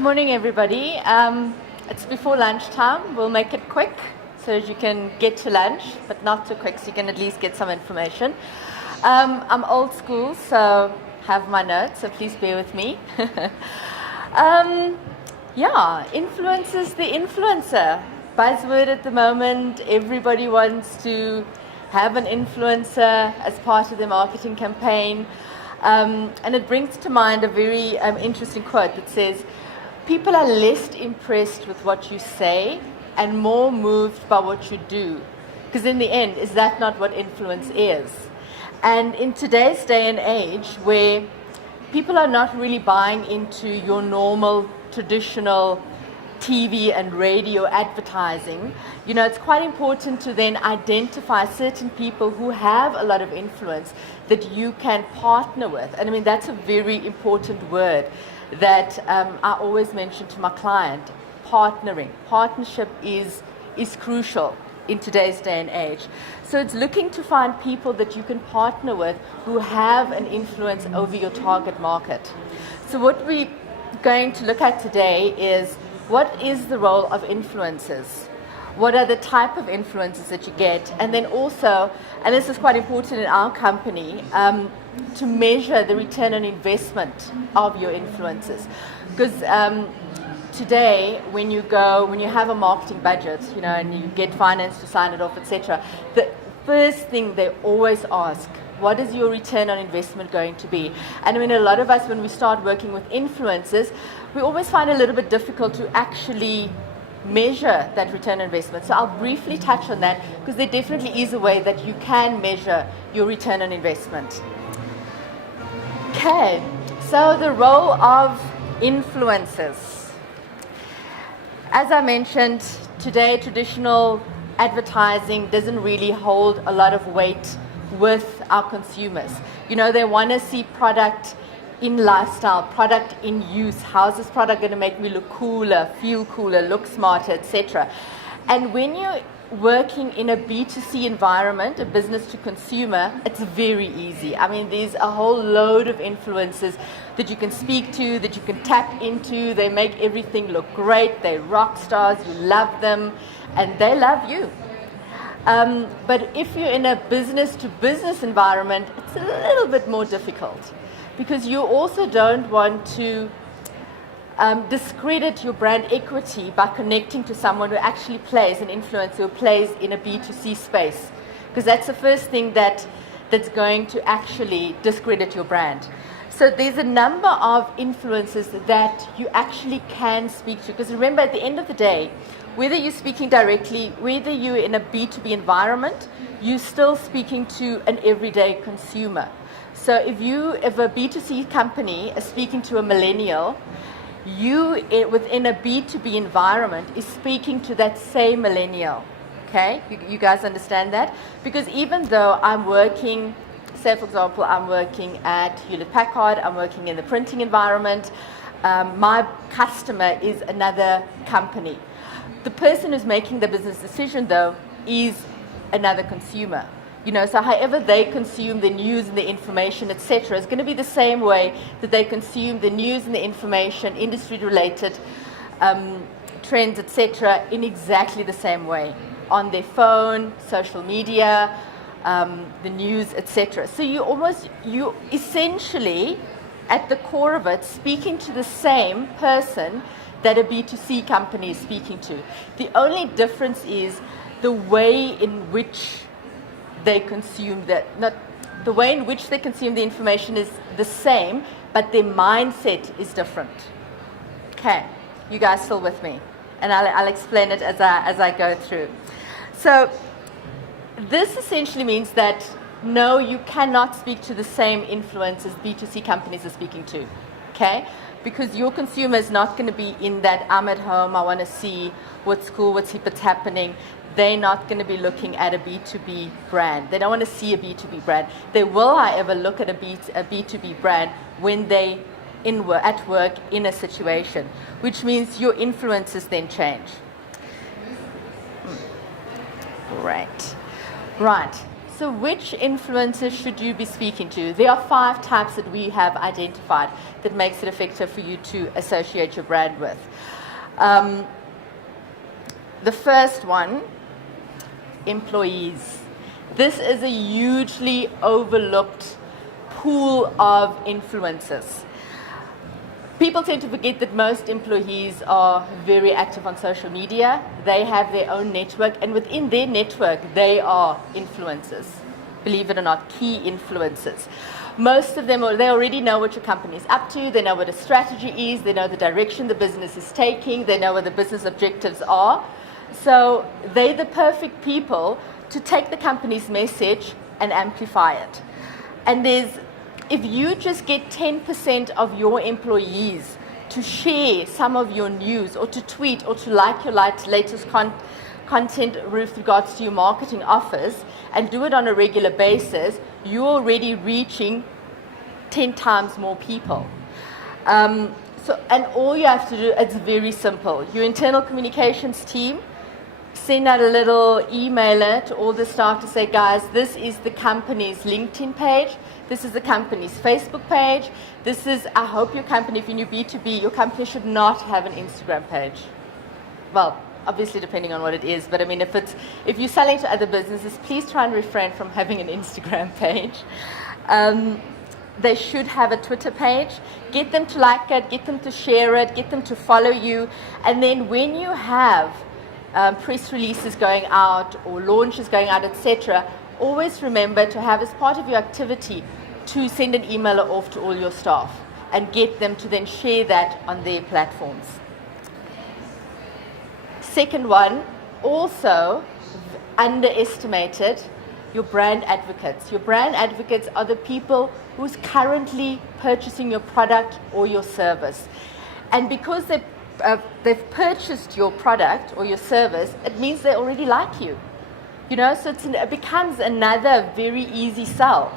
Morning, everybody. It's before lunchtime. We'll make it quick so that you can get to lunch, but not too quick so you can at least get some information. I'm old school, so have my notes, so please bear with me. Influencers, the influencer. Buzzword at the moment. Everybody wants to have an influencer as part of their marketing campaign. And it brings to mind a very interesting quote that says, people are less impressed with what you say and more moved by what you do. Because in the end, is that not what influence is? And in today's day and age, where people are not really buying into your normal, traditional TV and radio advertising, it's quite important to then identify certain people who have a lot of influence that you can partner with. And I mean, that's a very important word that I always mention to my client. Partnering. Partnership is crucial in today's day and age. So it's looking to find people that you can partner with who have an influence over your target market. So what we're going to look at today is, what is the role of influencers? What are the type of influencers that you get? And then also, and this is quite important in our company, to measure the return on investment of your influencers. Because today, when you have a marketing budget, and you get finance to sign it off, etc., the first thing they always ask, what is your return on investment going to be? And I mean, a lot of us, when we start working with influencers, we always find it a little bit difficult to actually measure that return on investment. So I'll briefly touch on that, because there definitely is a way that you can measure your return on investment. Okay, so the role of influencers. As I mentioned, today traditional advertising doesn't really hold a lot of weight with our consumers. They want to see product in lifestyle, product in use. How's this product going to make me look cooler, feel cooler, look smarter, etc. And when you're working in a B2C environment, a business to consumer, it's very easy. I mean, there's a whole load of influencers that you can speak to, that you can tap into. They make everything look great. They're rock stars. You love them, and they love you. But if you're in a business-to-business environment, it's a little bit more difficult, because you also don't want to discredit your brand equity by connecting to someone who actually plays, an influencer who plays in a B2C space, because that's the first thing that's going to actually discredit your brand. So there's a number of influencers that you actually can speak to, because remember, at the end of the day, whether you're speaking directly, whether you're in a B2B environment, you're still speaking to an everyday consumer. So if a B2C company is speaking to a millennial, you within a B2B environment is speaking to that same millennial. Okay, you guys understand that? Because even though I'm working, say for example, I'm working at Hewlett-Packard, I'm working in the printing environment, my customer is another company. The person who's making the business decision, though, is another consumer. So however they consume the news and the information, etc., is going to be the same way that they consume the news and the information, industry-related trends, etc., in exactly the same way, on their phone, social media, the news, etc. So you essentially, at the core of it, speaking to the same person that a B2C company is speaking to. The only difference is the way in which they consume the way in which they consume the information is the same, but their mindset is different. Okay, you guys still with me? And I'll explain it as I go through. So this essentially means that no, you cannot speak to the same influencers B2C companies are speaking to. Okay? Because your consumer is not going to be in that, I'm at home, I want to see what's cool, what's hip, what's happening. They're not going to be looking at a B2B brand. They don't want to see a B2B brand. They will, however, look at a B2B brand when they at work in a situation, which means your influences then change. Great. Right. So which influencers should you be speaking to? There are 5 types that we have identified that makes it effective for you to associate your brand with. The first one, employees. This is a hugely overlooked pool of influencers. People tend to forget that most employees are very active on social media. They have their own network, and within their network, they are influencers. Believe it or not, key influencers. Most of them, they already know what your company is up to. They know what a strategy is. They know the direction the business is taking. They know what the business objectives are. So they're the perfect people to take the company's message and amplify it. And if you just get 10% of your employees to share some of your news or to tweet or to like your latest content with regards to your marketing offers and do it on a regular basis, you're already reaching 10 times more people. And all you have to do, it's very simple. Your internal communications team, send out a little emailer to all the staff to say, guys, this is the company's LinkedIn page. This is the company's Facebook page. This is, I hope your company, if you're new B2B, your company should not have an Instagram page. Well, obviously depending on what it is, but I mean, if you're selling to other businesses, please try and refrain from having an Instagram page. They should have a Twitter page. Get them to like it, get them to share it, get them to follow you, and then when you have press releases going out or launches going out, etc., always remember to have as part of your activity to send an emailer off to all your staff and get them to then share that on their platforms. Second one, also underestimated, your brand advocates. Your brand advocates are the people who's currently purchasing your product or your service. And because they've purchased your product or your service, it means they already like you. You know, so it becomes another very easy sell.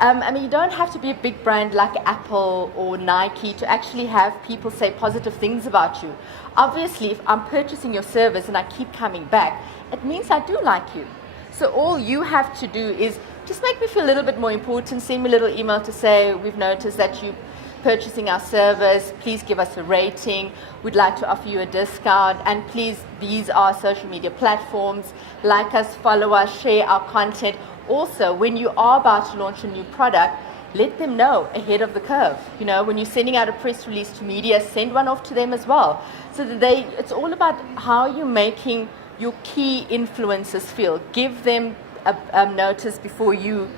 I mean, you don't have to be a big brand like Apple or Nike to actually have people say positive things about you. Obviously, if I'm purchasing your service and I keep coming back, it means I do like you. So all you have to do is just make me feel a little bit more important. Send me a little email to say, we've noticed that you purchasing our service, please give us a rating, we'd like to offer you a discount, and please, these are social media platforms, like us, follow us, share our content. Also, when you are about to launch a new product, let them know ahead of the curve. You know, when you're sending out a press release to media, send one off to them as well. So that it's all about how you're making your key influencers feel. Give them a notice before you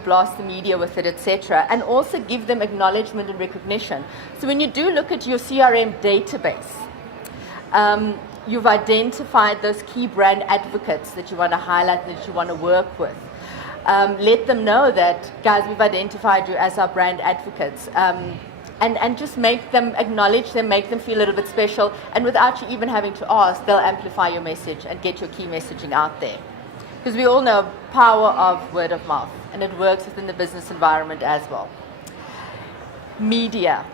blast the media with it, etc. And also give them acknowledgement and recognition. So when you do look at your CRM database, you've identified those key brand advocates that you want to highlight, that you want to work with. Let them know that, guys, we've identified you as our brand advocates. And just make them, acknowledge them, make them feel a little bit special. And without you even having to ask, they'll amplify your message and get your key messaging out there. Because we all know power of word of mouth, and it works within the business environment as well. Media.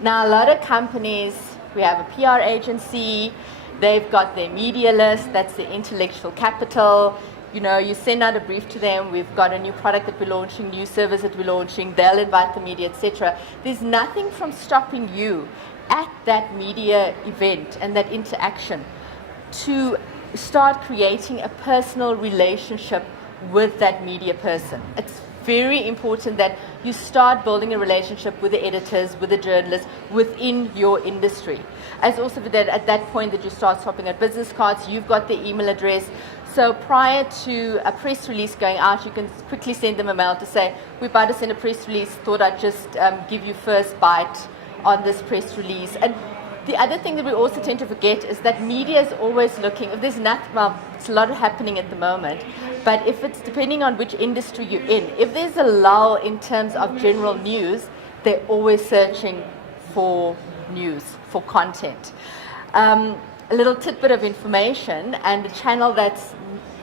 Now, a lot of companies, we have a PR agency, they've got their media list, that's their intellectual capital. You know, you send out a brief to them, we've got a new product that we're launching, new service that we're launching, they'll invite the media, etc. There's nothing from stopping you at that media event and that interaction to start creating a personal relationship with that media person. It's very important that you start building a relationship with the editors, with the journalists, within your industry. As also that at that point that you start swapping out business cards, you've got the email address. So prior to a press release going out, you can quickly send them a mail to say, we're about to send a press release, thought I'd just give you first bite on this press release. And the other thing that we also tend to forget is that media is always looking, if there's nothing, well, it's a lot happening at the moment, but if it's depending on which industry you're in, if there's a lull in terms of general news, they're always searching for news, for content. A little tidbit of information, and a channel that's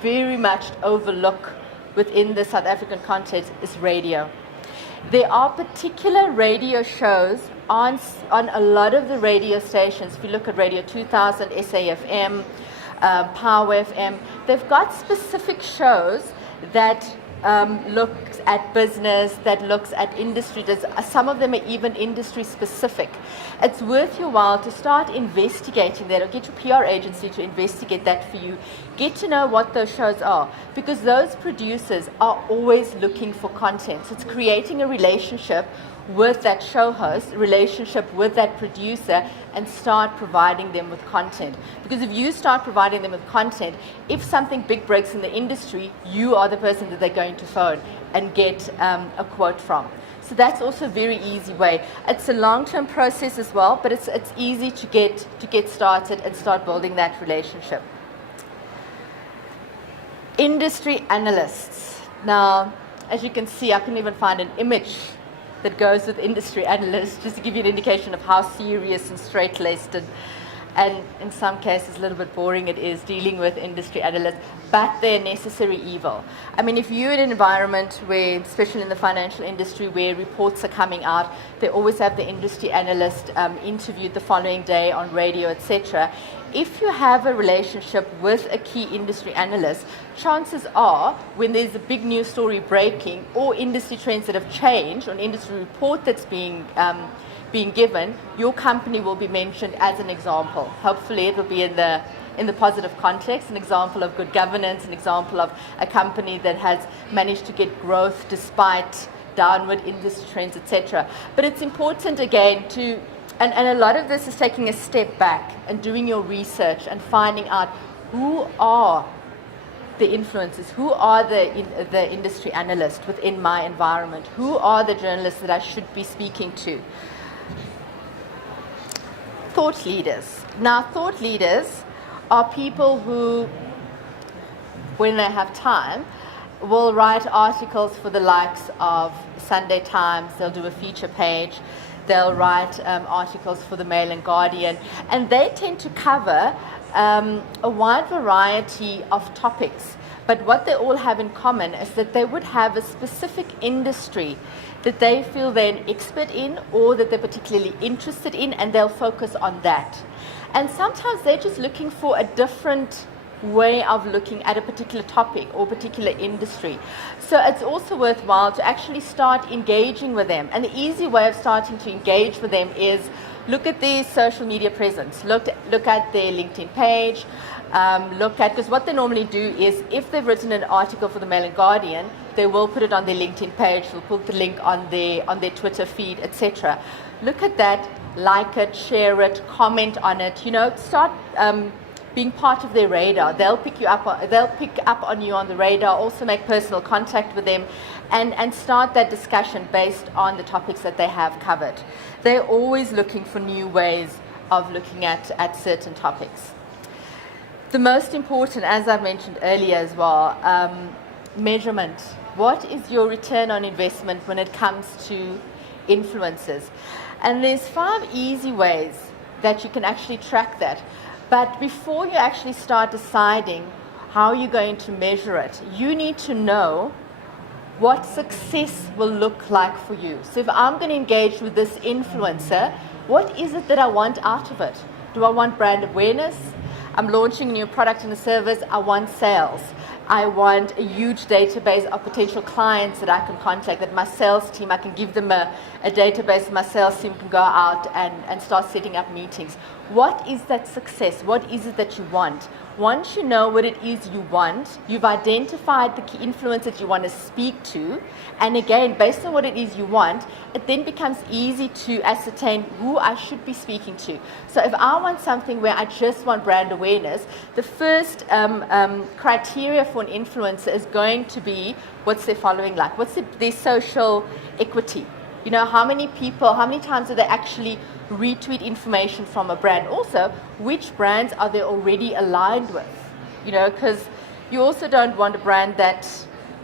very much overlooked within the South African context is radio. There are particular radio shows on a lot of the radio stations. If you look at Radio 2000, SAFM, Power FM, they've got specific shows that looks at business, that looks at industry. Some of them are even industry specific. It's worth your while to start investigating that, or get your PR agency to investigate that for you. Get to know what those shows are, because those producers are always looking for content. So it's creating a relationship with that show host, relationship with that producer, and start providing them with content. Because if you start providing them with content, if something big breaks in the industry, you are the person that they're going to phone and get a quote from. So that's also a very easy way. It's a long-term process as well, but it's easy to get started and start building that relationship. Industry analysts. Now, as you can see, I couldn't even find an image that goes with industry analysts, just to give you an indication of how serious and straight-laced and in some cases a little bit boring it is dealing with industry analysts, but they're necessary evil. I mean, if you're in an environment where, especially in the financial industry, where reports are coming out, they always have the industry analyst interviewed the following day on radio, etc. If you have a relationship with a key industry analyst, chances are when there's a big news story breaking or industry trends that have changed, or an industry report that's being given, your company will be mentioned as an example. Hopefully it will be in the positive context, an example of good governance, an example of a company that has managed to get growth despite downward industry trends, etc. But it's important again to, and a lot of this is taking a step back and doing your research and finding out who are the influencers, who are the industry analysts within my environment, who are the journalists that I should be speaking to. Thought leaders. Now, thought leaders are people who, when they have time, will write articles for the likes of Sunday Times. They'll do a feature page. They'll write articles for the Mail and Guardian. And they tend to cover a wide variety of topics. But what they all have in common is that they would have a specific industry that they feel they're an expert in, or that they're particularly interested in, and they'll focus on that. And sometimes they're just looking for a different way of looking at a particular topic or particular industry. So it's also worthwhile to actually start engaging with them. And the easy way of starting to engage with them is look at their social media presence, look at their LinkedIn page, because what they normally do is, if they've written an article for the Mail and Guardian, they will put it on their LinkedIn page, they'll put the link on their Twitter feed, etc. Look at that, like it, share it, comment on it, start being part of their radar. They'll pick up on you on the radar, also make personal contact with them, and start that discussion based on the topics that they have covered. They're always looking for new ways of looking at certain topics. The most important, as I mentioned earlier as well, measurement. What is your return on investment when it comes to influencers? And there's 5 easy ways that you can actually track that. But before you actually start deciding how you're going to measure it, you need to know what success will look like for you. So if I'm going to engage with this influencer, what is it that I want out of it? Do I want brand awareness? I'm launching a new product and a service. I want sales. I want a huge database of potential clients that I can contact, that my sales team, I can give them a database, my sales team can go out and start setting up meetings. What is that success? What is it that you want? Once you know what it is you want, you've identified the key influencers you want to speak to, and again, based on what it is you want, it then becomes easy to ascertain who I should be speaking to. So if I want something where I just want brand awareness, the first criteria for an influencer is going to be, what's their following like? What's their social equity? How many times do they actually retweet information from a brand? Also, which brands are they already aligned with? Because you also don't want a brand that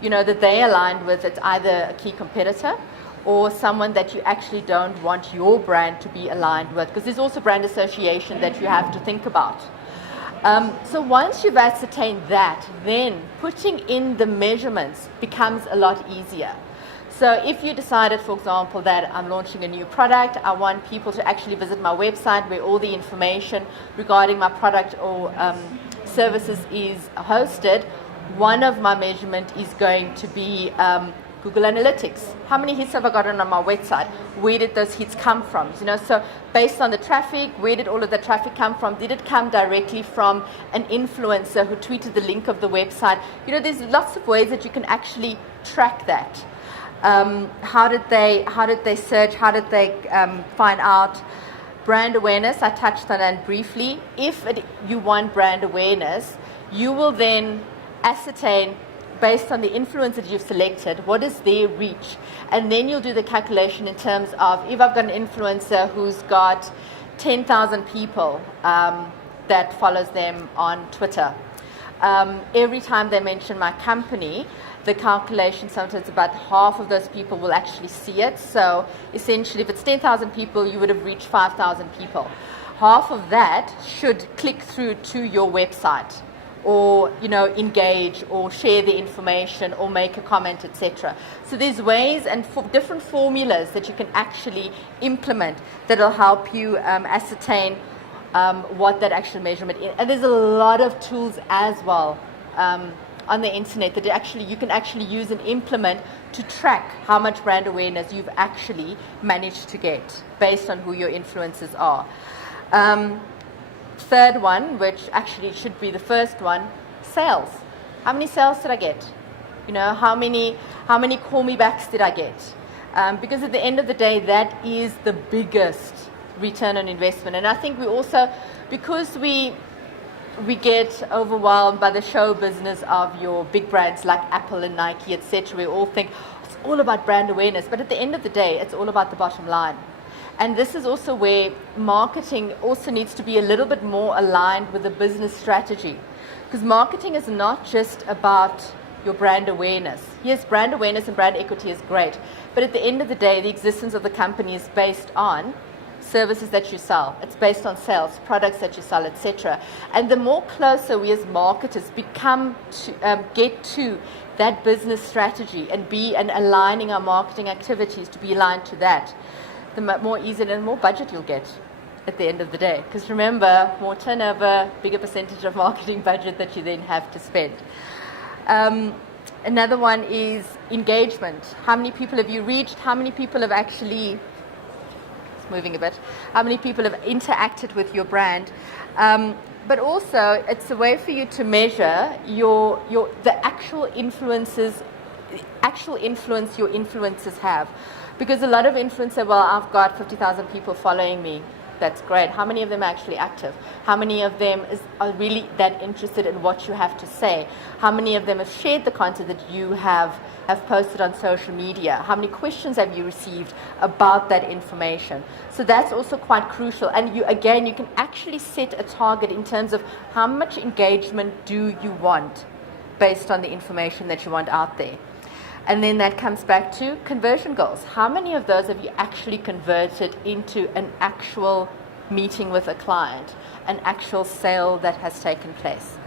they aligned with, it's either a key competitor or someone that you actually don't want your brand to be aligned with, because there's also brand association that you have to think about. So once you've ascertained that, then putting in the measurements becomes a lot easier. So if you decided, for example, that I'm launching a new product, I want people to actually visit my website where all the information regarding my product or services is hosted, one of my measurement is going to be Google Analytics. How many hits have I gotten on my website? Where did those hits come from? So based on the traffic, where did all of the traffic come from? Did it come directly from an influencer who tweeted the link of the website? There's lots of ways that you can actually track that. How did they search? How did they find out? Brand awareness, I touched on that briefly. If you want brand awareness, you will then ascertain, based on the influencers you've selected, what is their reach, and then you'll do the calculation in terms of, if I've got an influencer who's got 10,000 people that follows them on Twitter, every time they mention my company, the calculation, sometimes about half of those people will actually see it. So essentially, if it's 10,000 people, you would have reached 5,000 people. Half of that should click through to your website, or engage, or share the information, or make a comment, etc. So there's ways and different formulas that you can actually implement that will help you ascertain what that actual measurement is. And there's a lot of tools as well on the internet that you can actually use and implement to track how much brand awareness you've actually managed to get based on who your influencers are. Third one, which actually should be the first one, sales. How many sales did I get? How many call me backs did I get? Because at the end of the day, that is the biggest return on investment. And I think we also, because we get overwhelmed by the show business of your big brands like Apple and Nike, etc. We all think it's all about brand awareness, but at the end of the day, it's all about the bottom line. And this is also where marketing also needs to be a little bit more aligned with the business strategy, because marketing is not just about your brand awareness. Yes, brand awareness and brand equity is great, but at the end of the day, the existence of the company is based on services that you sell. It's based on sales, products that you sell, etc. And the more closer we as marketers become to get to that business strategy and aligning our marketing activities to be aligned to that, the more easy and more budget you'll get at the end of the day. Because remember, more turnover, bigger percentage of marketing budget that you then have to spend. Another one is engagement. How many people have you reached? How many people have actually moving a bit, how many people have interacted with your brand, but also it's a way for you to measure the actual influence your influencers have, because a lot of influencers, well, I've got 50,000 people following me. That's great. How many of them are actually active? How many of them are really that interested in what you have to say? How many of them have shared the content that you have posted on social media? How many questions have you received about that information? So that's also quite crucial. And you can actually set a target in terms of how much engagement do you want based on the information that you want out there. And then that comes back to conversion goals. How many of those have you actually converted into an actual meeting with a client, an actual sale that has taken place?